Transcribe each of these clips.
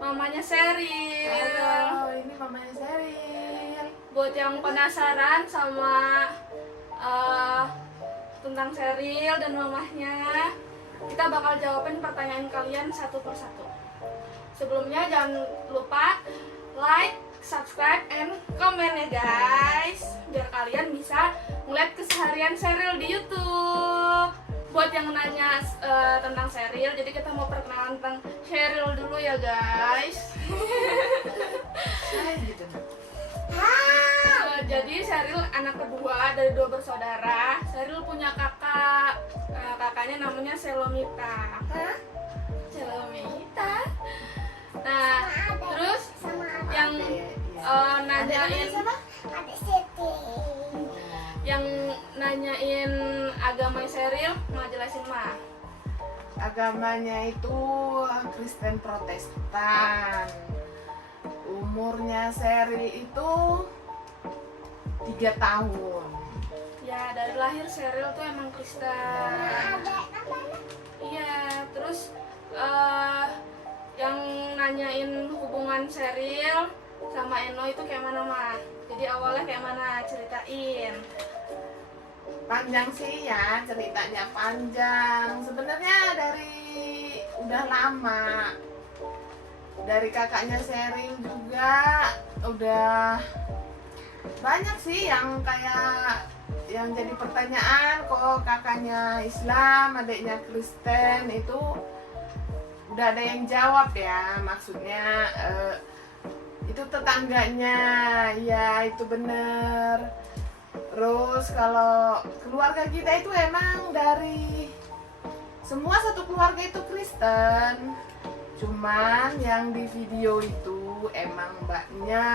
mamanya Sheryl. Halo, ini mamanya Sheryl. Buat yang penasaran sama tentang Sheryl dan mamahnya, kita bakal jawabin pertanyaan kalian satu persatu. Sebelumnya jangan lupa like, subscribe, and comment ya guys, biar kalian bisa ngeliat keseharian Sheryl di YouTube. Buat yang nanya tentang Sheryl, jadi kita mau perkenalan tentang Sheryl dulu ya guys. Gitu. Jadi Sheryl anak kedua dari 2 bersaudara. Sheryl punya kakak, kakaknya namanya Shelomita. Shelomita. Nah, terus yang nanyain yang nanyain agama Sheryl, mau jelasin mah? Agamanya itu Kristen Protestan. Umurnya Sheryl itu 3 tahun. Ya, dari lahir Sheryl tuh emang Kristen. Iya, terus yang nanyain hubungan Sheryl sama Eno itu kayak mana mah? Jadi awalnya kayak mana, ceritain. Panjang sih ya, ceritanya panjang. Sebenarnya dari udah lama. Dari kakaknya Sheryl juga udah banyak sih yang kayak yang jadi pertanyaan, kok kakaknya Islam, adiknya Kristen. Itu udah ada yang jawab ya, maksudnya itu tetangganya, ya itu bener. Terus kalau keluarga kita itu emang dari semua satu keluarga itu Kristen. Cuman yang di video itu emang mbaknya.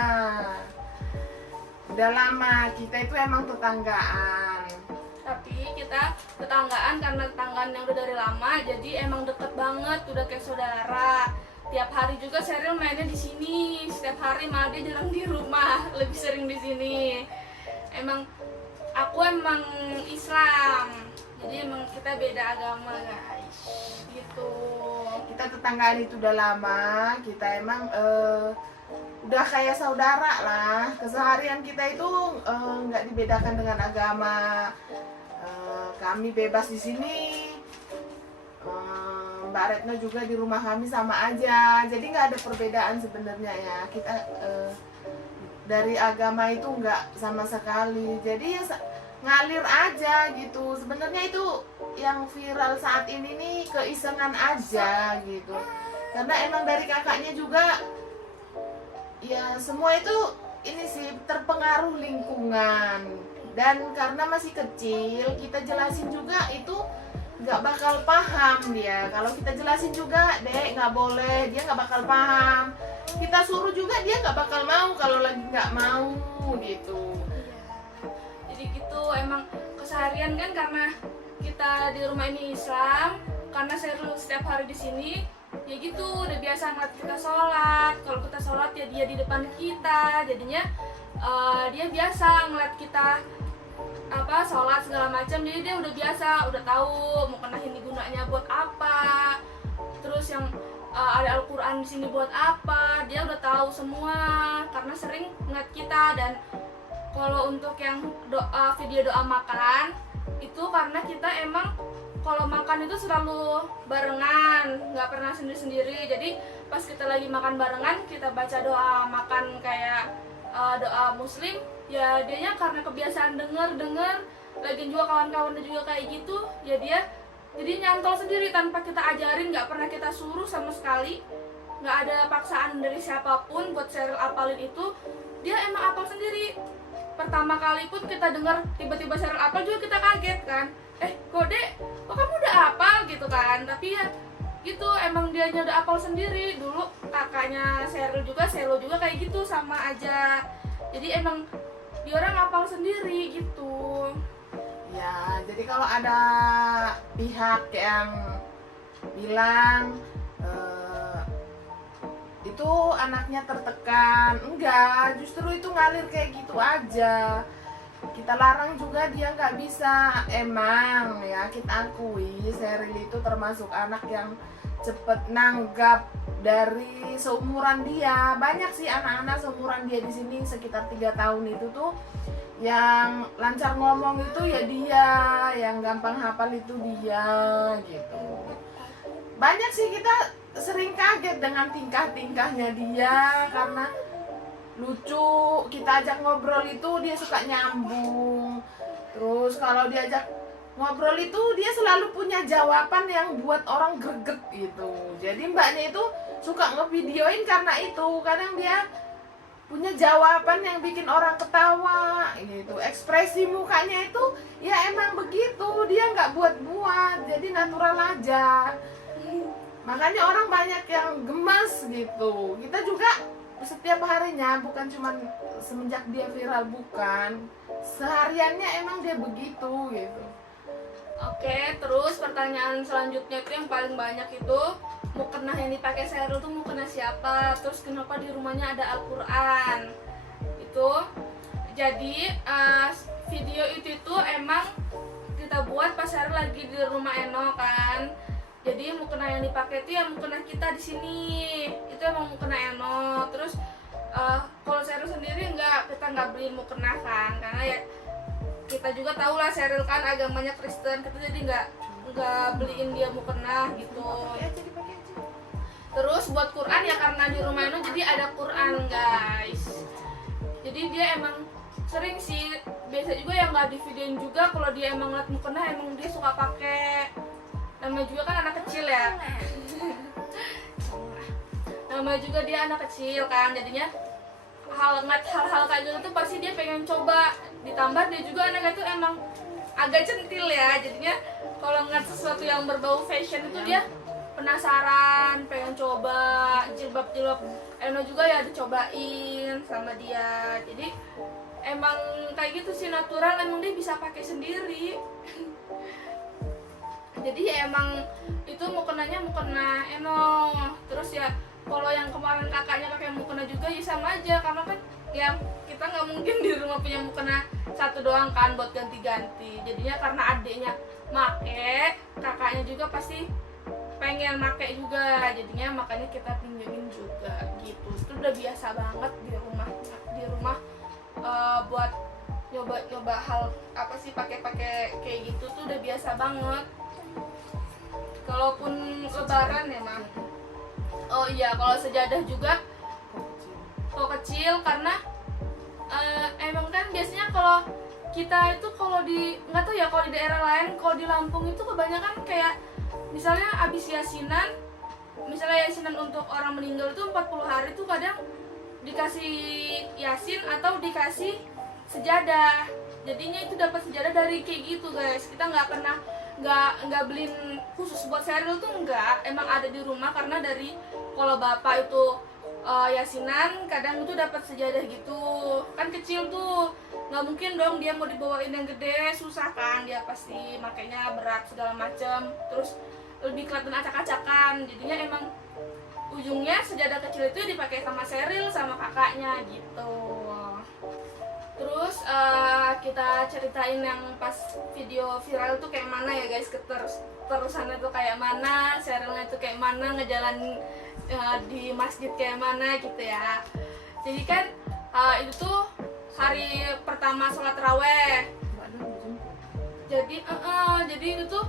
Udah lama, kita itu emang tetanggaan. Tapi kita tetanggaan karena tetanggaan yang udah dari lama, jadi emang deket banget, udah kayak saudara. Tiap hari juga Sheryl mainnya di sini. Setiap hari malah dia jarang di rumah, lebih sering di sini. Aku emang Islam, jadi emang kita beda agama guys, gitu. Kita tetanggaan itu udah lama, kita emang udah kayak saudara lah. Keseharian kita itu nggak dibedakan dengan agama. Kami bebas di sini. Mbak Retno juga di rumah kami sama aja. Jadi nggak ada perbedaan sebenarnya ya. Kita dari agama itu nggak sama sekali. Jadi ya ngalir aja gitu. Sebenarnya itu yang viral saat ini nih keisengan aja gitu. Karena emang dari kakaknya juga ya semua itu ini sih terpengaruh lingkungan. Dan karena masih kecil, kita jelasin juga itu nggak bakal paham dia. Kalau kita jelasin juga, dek nggak boleh, dia nggak bakal paham. Kita suruh juga dia nggak bakal mau kalau lagi nggak mau gitu. Jadi gitu, emang keseharian kan karena kita di rumah ini Islam, karena Sheryl setiap hari di sini, ya gitu udah biasa ngeliat kita sholat. Kalau kita sholat ya dia di depan kita, jadinya dia biasa ngeliat kita sholat segala macam. Jadi dia udah biasa, udah tahu mau kena ini gunanya buat apa, terus yang ada Al-Quran di sini buat apa, dia udah tahu semua karena sering ngeliat kita. Dan kalau untuk yang video doa makan itu karena kita emang kalau makan itu selalu barengan, nggak pernah sendiri-sendiri. Jadi pas kita lagi makan barengan, kita baca doa makan kayak doa muslim, ya dianya karena kebiasaan denger, lagi juga kawan-kawannya juga kayak gitu, ya dia jadi nyantol sendiri tanpa kita ajarin, nggak pernah kita suruh sama sekali, nggak ada paksaan dari siapapun buat Sheryl apalin itu, dia emang apal sendiri. Pertama kali pun kita dengar tiba-tiba Sheryl apal juga kita kaget kan, kok dek, kok kamu udah apal gitu kan. Tapi ya gitu, emang dia udah apal sendiri. Dulu kakaknya Sheryl juga, Selo juga kayak gitu, sama aja. Jadi emang dia orang apal sendiri gitu. Ya, jadi kalau ada pihak yang bilang itu anaknya tertekan, enggak, justru itu ngalir kayak gitu aja. Kita larang juga dia nggak bisa. Emang ya kita akui Sheryl itu termasuk anak yang cepet nanggap dari seumuran dia. Banyak sih anak-anak seumuran dia di sini sekitar 3 tahun itu tuh yang lancar ngomong itu ya dia, yang gampang hafal itu dia gitu. Banyak sih kita sering kaget dengan tingkah-tingkahnya dia karena lucu. Kita ajak ngobrol itu dia suka nyambung. Terus kalau diajak ngobrol itu dia selalu punya jawaban yang buat orang greget gitu. Jadi mbaknya itu suka ngevideoin karena itu. Kadang dia punya jawaban yang bikin orang ketawa gitu. Ekspresi mukanya itu ya emang begitu, dia nggak buat-buat, jadi natural aja. Makanya orang banyak yang gemas gitu. Kita juga setiap harinya, bukan cuma semenjak dia viral, bukan, sehariannya emang dia begitu gitu. Oke, terus pertanyaan selanjutnya itu yang paling banyak itu, mukena yang dipakai Sheryl tuh mukena siapa? Terus kenapa di rumahnya ada Al-Quran? Itu jadi video itu emang kita buat pas Sheryl lagi di rumah Eno kan. Jadi mukena yang dipakai itu ya mukena kita di sini. Itu emang mukena Eno. Terus kalau Sheryl sendiri kita nggak beli mukena kan, karena ya kita juga tahu lah Sheryl kan agamanya Kristen, kita jadi nggak beliin dia mukena gitu. Terus buat Quran ya karena di rumah Eno jadi ada Quran guys. Jadi dia emang sering sih, biasa juga yang nggak di videoin juga kalau dia emang ngeliat mukena emang dia suka pakai. Namanya juga kan anak kecil ya. Namanya juga dia anak kecil kan, jadinya hal-hal kayak gitu tuh pasti dia pengen coba. Ditambah dia juga anaknya tuh emang agak centil ya, jadinya kalau ngeliat sesuatu yang berbau fashion itu dia penasaran, pengen coba. Jilbab Eno juga ya dicobain sama dia. Jadi emang kayak gitu sih, natural, emang dia bisa pakai sendiri. Jadi ya emang itu mukenanya mukena Eno. Terus ya kalau yang kemarin kakaknya pakai mukena juga ya sama aja, karena kan ya kita nggak mungkin di rumah punya mukena satu doang kan buat ganti-ganti. Jadinya karena adiknya make, kakaknya juga pasti pengen make juga, jadinya makanya kita pinjemin juga gitu. Itu udah biasa banget di rumah buat nyoba hal apa sih, pakai kayak gitu tuh udah biasa banget. Kalaupun lebaran ya mah. Oh iya, kalau sejadah juga kok kecil karena emang kan biasanya kalau kita itu kalau di nggak tahu ya, kalau di daerah lain, kalau di Lampung itu kebanyakan kayak misalnya abis yasinan, misalnya yasinan untuk orang meninggal itu 40 hari tuh kadang dikasih yasin atau dikasih sejadah. Jadinya itu dapat sejadah dari kayak gitu guys. Kita nggak beliin khusus buat Sheryl tuh enggak, emang ada di rumah karena dari kalau bapak itu yasinan kadang itu dapat sejadah gitu kan, kecil tuh nggak mungkin dong dia mau dibawain yang gede, susah kan, dia pasti makanya berat segala macem, terus lebih kelihatan acak-acakan. Jadinya emang ujungnya sejadah kecil itu dipakai sama Sheryl sama kakaknya gitu. Terus kita ceritain yang pas video viral tuh kayak mana ya guys, terusannya tuh kayak mana, Sherylnya tuh kayak mana, ngejalanin di masjid kayak mana gitu ya. Jadi kan itu tuh hari pertama sholat raweh. Jadi itu tuh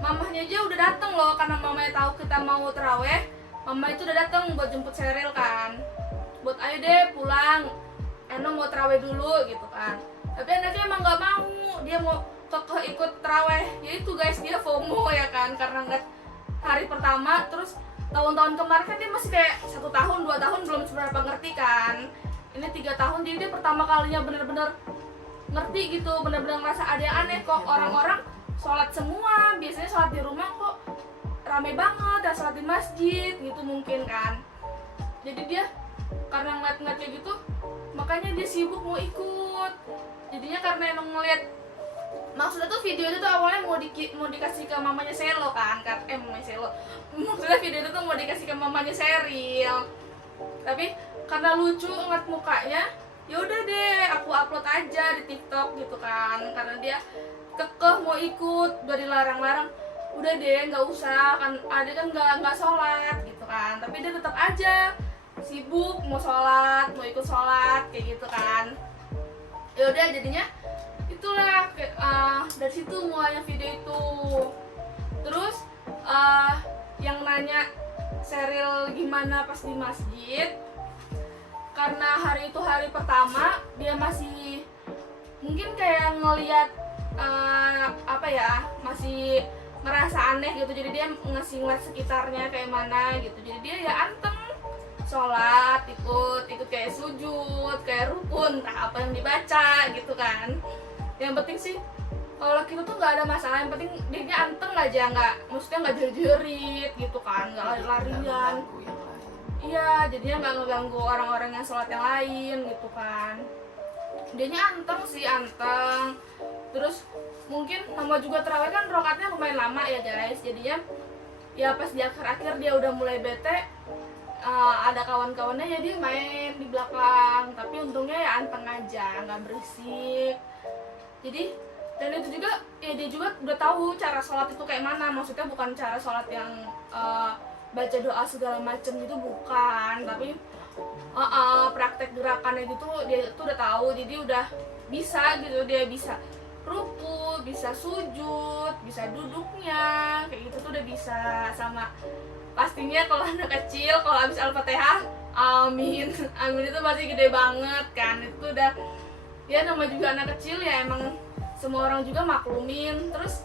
mamahnya aja udah dateng loh, karena mamanya tahu kita mau teraweh. Mama itu udah dateng buat jemput Sheryl kan, buat ayo deh pulang, Eno mau teraweh dulu gitu kan. Tapi anaknya emang nggak mau, dia mau ikut teraweh. Ya itu guys, dia FOMO ya kan, karena nggak hari pertama. Terus tahun-tahun kemarin kan dia masih kayak 1 tahun 2 tahun belum seberapa ngerti kan. Ini 3 tahun, jadi dia pertama kalinya bener-bener ngerti gitu, bener-bener ngerasa ada yang aneh kok. Orang-orang sholat semua, biasanya sholat di rumah kok rame banget, dan sholat di masjid gitu mungkin kan. Jadi dia karena ngeliat-ngeliat kayak gitu, makanya dia sibuk mau ikut. Jadinya karena emang ngeliat, maksudnya tuh video itu tuh awalnya mau dikasih ke mamanya Selo kan, mamanya Selo. Maksudnya video itu tuh mau dikasih ke mamanya Sheryl. Tapi karena lucu ngeliat mukanya, ya udah deh aku upload aja di TikTok gitu kan. Karena dia kekeh mau ikut, udah dilarang-larang. udah deh nggak usah, kan adik kan nggak sholat gitu kan, tapi dia tetap aja sibuk mau sholat, mau ikut sholat kayak gitu kan. Ya udah jadinya itulah dari situ mulainya video itu. Terus yang nanya Sheryl gimana pas di masjid, karena hari itu hari pertama dia masih mungkin kayak ngelihat masih ngerasa aneh gitu, jadi dia ngasih ngeliat sekitarnya kayak mana gitu, jadi dia ya anteng sholat, ikut kayak sujud, kayak rukun, entah apa yang dibaca gitu kan. Yang penting sih kalau kita tuh nggak ada masalah, yang penting dia anteng aja, maksudnya nggak jerit-jerit gitu kan, nggak lari-larian. Iya, jadinya nggak ngeganggu orang-orang yang sholat yang lain gitu kan. Dianya anteng sih, anteng. Terus mungkin nama juga terawih kan rokatnya lumayan lama ya guys, jadinya ya pas di akhir-akhir dia udah mulai bete, ada kawan-kawannya ya dia main di belakang, tapi untungnya ya anteng aja, nggak berisik. Jadi dan itu juga ya dia juga udah tahu cara sholat itu kayak mana, maksudnya bukan cara sholat yang baca doa segala macem gitu, bukan, tapi praktek gerakannya gitu dia tuh udah tahu, jadi udah bisa gitu, dia bisa ruku, bisa sujud, bisa duduknya kayak gitu tuh udah bisa. Sama pastinya kalau anak kecil kalau habis Al-Fatihah amin itu pasti gede banget kan, itu udah ya nama juga anak kecil ya, emang semua orang juga maklumin. Terus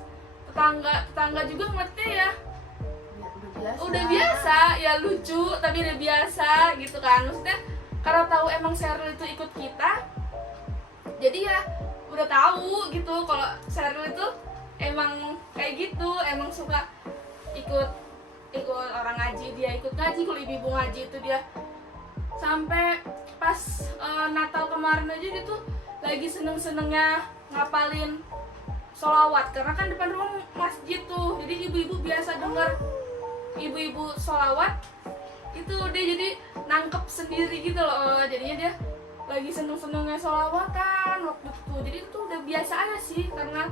tetangga juga ngeliatnya ya udah biasa ya, lucu tapi udah biasa gitu kan, maksudnya karena tahu emang Sheryl itu ikut kita, jadi ya udah tahu gitu kalau Sheryl itu emang kayak gitu, emang suka ikut orang ngaji, dia ikut ngaji, kalau ibu-ibu ngaji itu dia. Sampai pas Natal kemarin aja dia tuh lagi seneng-senengnya ngapalin sholawat, karena kan depan rumah masjid tuh, jadi ibu-ibu biasa denger ibu-ibu sholawat itu dia jadi nangkep sendiri gitu loh, jadinya dia lagi seneng-senengnya sholawatan waktu itu. Jadi itu udah biasa aja sih, karena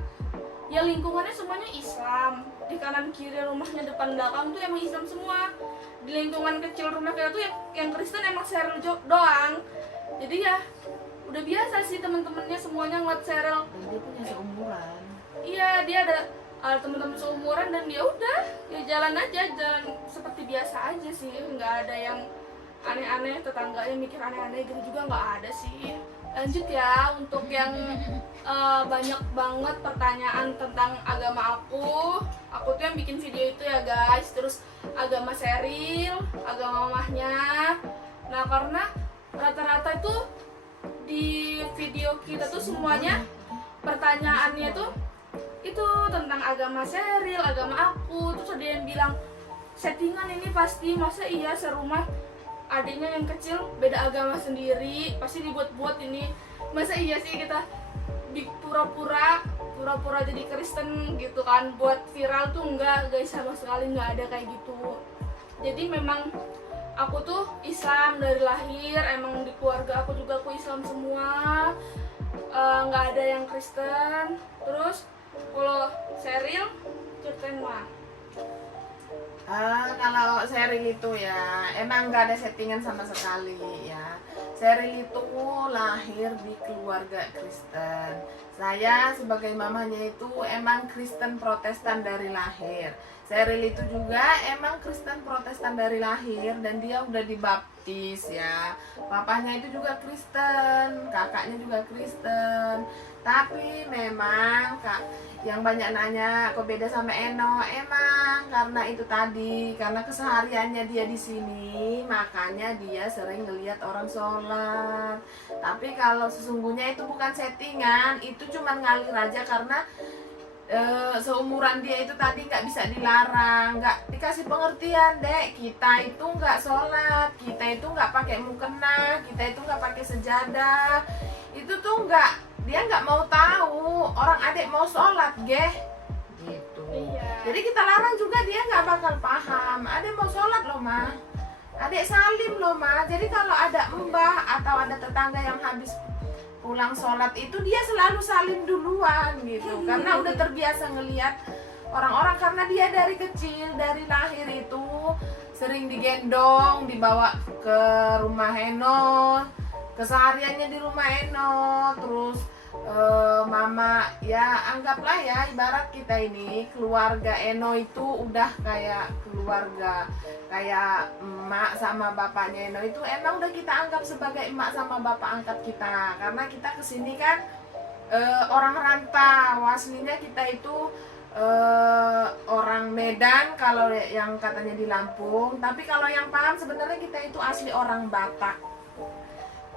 ya lingkungannya semuanya Islam, di kanan kiri rumahnya depan belakang tuh emang Islam semua. Di lingkungan kecil rumah kita tuh yang Kristen emang Sheryl doang, jadi ya udah biasa sih temen-temennya semuanya ngeliat Sheryl. Dan dia punya seumuran. Iya, dia ada teman-teman seumuran, dan dia udah ya jalan seperti biasa aja sih, nggak ada yang aneh-aneh, tetangganya mikir aneh-aneh gitu juga nggak ada sih. Lanjut ya, untuk yang banyak banget pertanyaan tentang agama aku tuh yang bikin video itu ya guys, terus agama Sheryl, agama mamahnya. Nah karena rata-rata itu di video kita tuh semuanya pertanyaannya tuh itu tentang agama Sheryl, agama aku. Terus ada yang bilang settingan ini pasti, masa iya serumah adiknya yang kecil beda agama sendiri, pasti dibuat-buat ini, masa iya sih kita pura-pura jadi Kristen gitu kan buat viral tuh. Enggak guys, sama sekali nggak ada kayak gitu. Jadi memang aku tuh Islam dari lahir, emang di keluarga aku juga aku Islam semua, nggak ada yang Kristen. Terus kalau Sheryl ceritain mah. Kalau Sheryl itu ya emang nggak ada settingan sama sekali ya. Sheryl itu lahir di keluarga Kristen. Saya sebagai mamanya itu emang Kristen Protestan dari lahir. Sheryl itu juga emang Kristen Protestan dari lahir, dan dia udah dibaptis ya. Papahnya itu juga Kristen, kakaknya juga Kristen. Tapi memang yang banyak nanya kok beda sama Eno, emang karena itu tadi, karena kesehariannya dia di sini, makanya dia sering ngelihat orang sholat. Tapi kalau sesungguhnya itu bukan settingan, itu cuma ngalir aja karena seumuran dia itu tadi nggak bisa dilarang, nggak dikasih pengertian, dek, kita itu nggak sholat, kita itu nggak pakai mukena, kita itu nggak pakai sejadah, itu tuh dia nggak mau tahu orang adik mau sholat geh gitu. Iya. Jadi kita larang juga dia nggak bakal paham. Adik mau sholat loh mah, adik salim loh mah. Jadi kalau ada mbah atau ada tetangga yang habis pulang sholat itu dia selalu salim duluan gitu, karena udah terbiasa ngelihat orang-orang, karena dia dari kecil, dari lahir itu sering digendong, dibawa ke rumah Eno, kesehariannya di rumah Eno. Terus mama, ya anggaplah ya ibarat kita ini keluarga Eno itu udah kayak keluarga, kayak emak sama bapaknya Eno itu emang udah kita anggap sebagai emak sama bapak angkat kita, karena kita kesini kan orang rantau. Aslinya kita itu orang Medan kalau yang katanya di Lampung, tapi kalau yang paham sebenarnya kita itu asli orang Batak.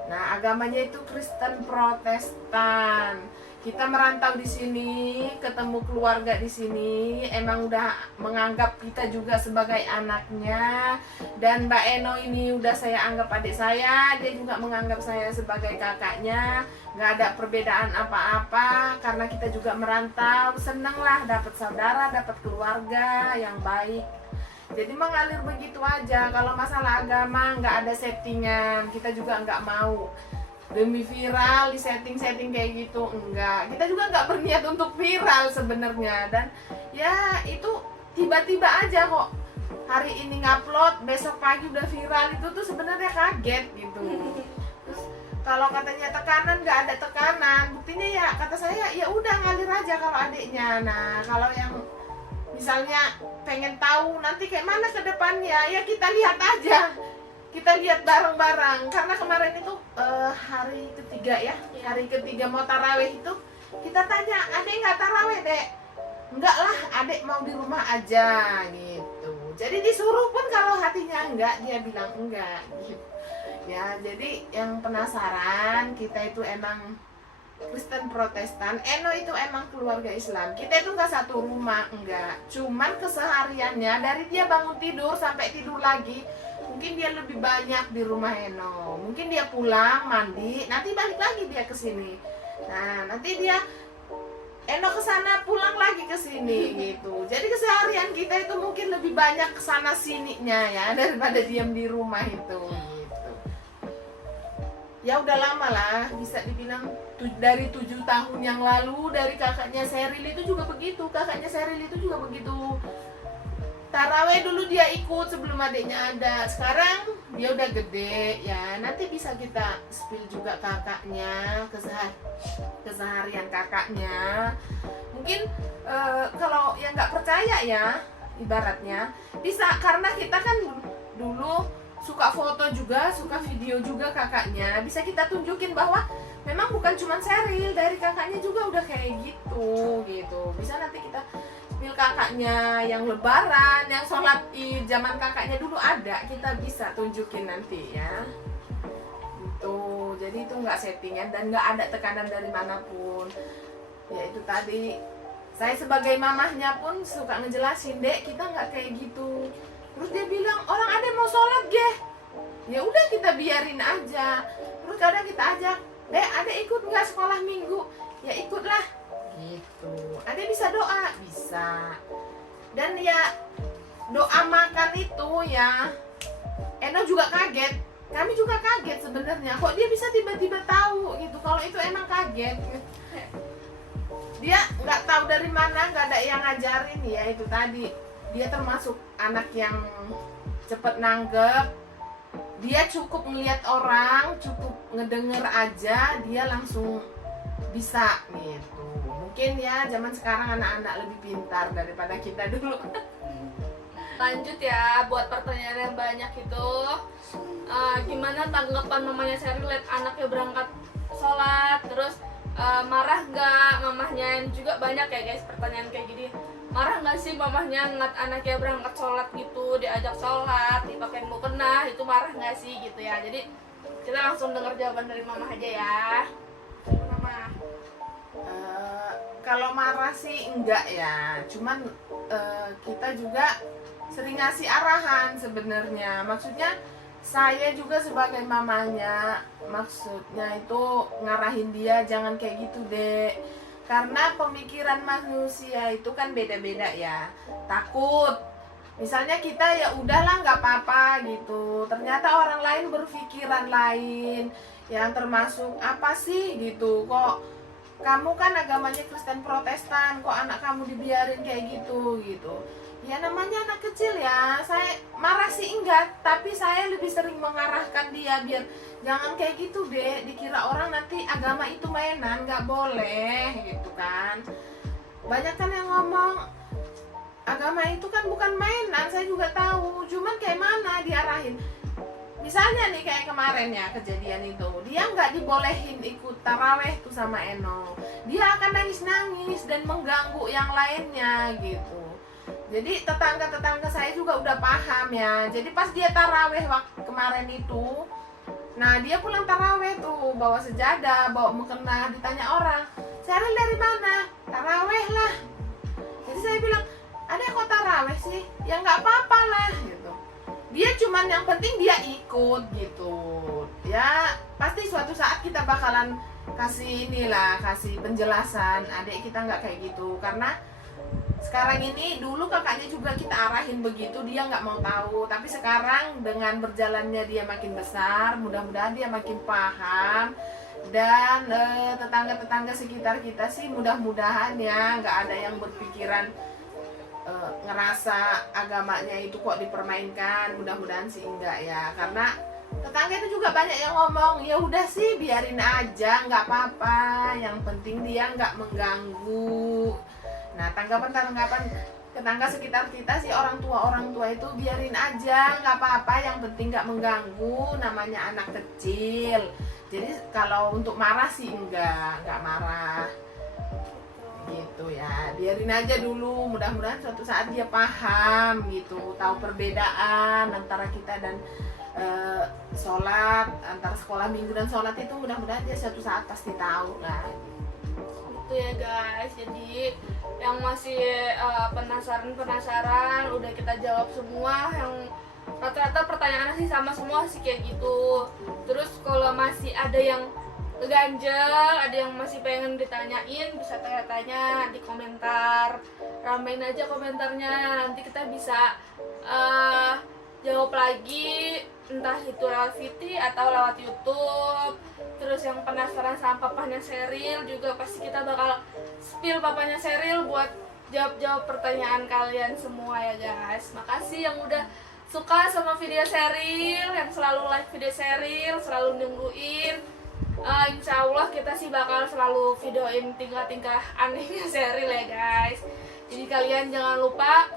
Nah, agamanya itu Kristen Protestan. Kita merantau di sini, ketemu keluarga di sini, emang udah menganggap kita juga sebagai anaknya. Dan Mbak Eno ini udah saya anggap adik saya, dia juga menganggap saya sebagai kakaknya. Nggak ada perbedaan apa-apa, karena kita juga merantau. Seneng lah dapat saudara, dapat keluarga yang baik. Jadi mengalir begitu aja. Kalau masalah agama nggak ada settingan, kita juga nggak mau demi viral di setting kayak gitu, enggak. Kita juga nggak berniat untuk viral sebenarnya. Dan ya itu tiba-tiba aja kok, hari ini ngupload, besok pagi udah viral. Itu tuh sebenarnya kaget gitu. Terus kalau katanya tekanan, nggak ada tekanan. Buktinya ya kata saya, ya udah ngalir aja kalau adiknya. Nah kalau yang misalnya pengen tahu nanti kayak mana ke depannya, ya kita lihat aja, kita lihat bareng-bareng. Karena kemarin itu hari ketiga ya, hari ketiga mau taraweh itu, kita tanya, adek nggak taraweh dek? Enggak lah, adek mau di rumah aja gitu. Jadi disuruh pun kalau hatinya enggak, dia bilang enggak gitu. Ya jadi yang penasaran, kita itu emang Kristen Protestan, Eno itu emang keluarga Islam. Kita itu nggak satu rumah, enggak. Cuman kesehariannya dari dia bangun tidur sampai tidur lagi, mungkin dia lebih banyak di rumah Eno. Mungkin dia pulang mandi, nanti balik lagi dia ke sini. Nah, nanti dia Eno ke sana, pulang lagi ke sini gitu. Jadi keseharian kita itu mungkin lebih banyak ke sana sininya ya daripada diam di rumah itu gitu. Ya udah lama lah, bisa dibilang dari 7 tahun yang lalu. Dari kakaknya Seril itu juga begitu, kakaknya Seril itu juga begitu. Taraweh dulu dia ikut sebelum adiknya ada. Sekarang dia udah gede ya, nanti bisa kita spill juga kakaknya, keseharian kakaknya. Mungkin kalau yang nggak percaya ya, ibaratnya bisa, karena kita kan dulu suka foto juga, suka video juga kakaknya, bisa kita tunjukin bahwa memang bukan cuma Seril, dari kakaknya juga udah kayak gitu. Bisa nanti kita spill kakaknya yang lebaran, yang sholat id zaman kakaknya dulu ada, kita bisa tunjukin nanti ya gitu. Jadi itu nggak settingan dan nggak ada tekanan dari manapun. Ya itu tadi, saya sebagai mamahnya pun suka ngejelasin, dek kita nggak kayak gitu. Terus dia bilang, orang ada mau sholat geh, ya udah kita biarin aja. Terus kadang kita ajak, dek ada ikut nggak sekolah minggu? Ya ikutlah gitu. Ada bisa doa? Bisa. Dan ya doa makan itu ya, Eno juga kaget, kami juga kaget sebenarnya, kok dia bisa tiba-tiba tahu gitu. Kalau itu emang kaget, dia nggak tahu dari mana, nggak ada yang ngajarin. Ya itu tadi, dia termasuk anak yang cepet nanggep. Dia cukup ngeliat orang, cukup ngedenger aja, dia langsung bisa gitu. Mungkin ya zaman sekarang anak-anak lebih pintar daripada kita dulu. Lanjut ya, buat pertanyaan yang banyak itu, gimana tanggapan mamanya Seril lihat anaknya berangkat sholat, terus marah nggak mamahnya? Juga banyak ya guys pertanyaan kayak gini. Marah nggak sih mamahnya ngeliat anaknya berangkat sholat gitu, diajak sholat, dipakein mukena, itu marah nggak sih gitu ya? Jadi kita langsung dengar jawaban dari mamah aja ya. Mama. Kalau marah sih enggak ya, cuman kita juga sering ngasih arahan sebenarnya. Maksudnya saya juga sebagai mamanya, maksudnya itu ngarahin dia jangan kayak gitu dek, karena pemikiran manusia itu kan beda-beda ya. Takut misalnya kita ya udahlah nggak apa-apa gitu, ternyata orang lain berpikiran lain, yang termasuk apa sih gitu, kok kamu kan agamanya Kristen Protestan, kok anak kamu dibiarin kayak gitu gitu. Ya namanya anak kecil ya, saya marah sih enggak, tapi saya lebih sering mengarahkan dia biar jangan kayak gitu deh, dikira orang nanti agama itu mainan, nggak boleh gitu kan. Banyak kan yang ngomong agama itu kan bukan mainan, saya juga tahu, cuman kayak mana diarahin. Misalnya nih kayak kemarin ya kejadian itu, dia nggak dibolehin ikut taraweh tuh sama Eno, dia akan nangis-nangis dan mengganggu yang lainnya gitu. Jadi tetangga-tetangga saya juga udah paham ya. Jadi pas dia taraweh waktu kemarin itu, nah dia pulang taraweh tuh bawa sejadah, bawa mukena, ditanya orang, Sheryl dari mana? Taraweh lah. Jadi saya bilang, ada kok taraweh sih? Ya nggak apa-apa lah gitu. Dia cuman yang penting dia ikut gitu. Ya pasti suatu saat kita bakalan kasih inilah, kasih penjelasan. Adik kita nggak kayak gitu karena sekarang ini, dulu kakaknya juga kita arahin begitu, dia nggak mau tahu. Tapi sekarang dengan berjalannya dia makin besar, mudah-mudahan dia makin paham. Dan tetangga-tetangga sekitar kita sih mudah-mudahan ya nggak ada yang berpikiran ngerasa agamanya itu kok dipermainkan. Mudah-mudahan sih enggak ya, karena tetangga itu juga banyak yang ngomong, ya udah sih biarin aja, nggak apa-apa, yang penting dia nggak mengganggu. Nah, tanggapan tetangga sekitar kita sih orang tua itu biarin aja, nggak apa-apa, yang penting nggak mengganggu, namanya anak kecil. Jadi kalau untuk marah sih nggak marah gitu ya, biarin aja dulu, mudah-mudahan suatu saat dia paham gitu, tahu perbedaan antara kita dan sholat, antara sekolah minggu dan sholat itu, mudah-mudahan dia suatu saat pasti tahu lah. Itu ya guys, jadi yang masih penasaran udah kita jawab semua. Yang rata-rata pertanyaan sih sama semua sih kayak gitu. Terus kalau masih ada yang ganjel, ada yang masih pengen ditanyain, bisa tanya-tanya di komentar, ramein aja komentarnya, nanti kita bisa jawab lagi, entah itu lewat VT atau lewat YouTube. Terus yang penasaran sama papanya Sheryl juga pasti kita bakal spill papanya Sheryl buat jawab-jawab pertanyaan kalian semua ya guys. Makasih yang udah suka sama video Sheryl, yang selalu like video Sheryl, selalu nungguin. Insya Allah kita sih bakal selalu videoin tingkah-tingkah anehnya Sheryl ya guys. Jadi kalian jangan lupa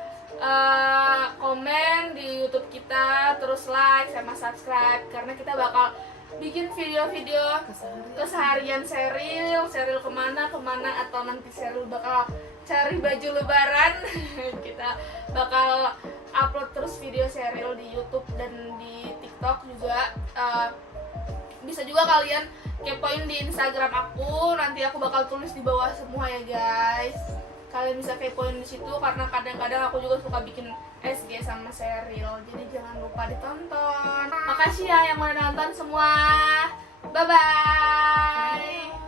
komen di YouTube kita, terus like sama subscribe, karena kita bakal bikin video-video keseharian Sheryl kemana, atau nanti Sheryl bakal cari baju lebaran. Kita bakal upload terus video Sheryl di YouTube dan di TikTok juga. Bisa juga kalian kepoin di Instagram aku, nanti aku bakal tulis di bawah semua ya guys. Kalian bisa kepoin di situ karena kadang-kadang aku juga suka bikin SG sama Sheryl. Jadi jangan lupa ditonton. Makasih ya yang udah nonton semua. Bye bye.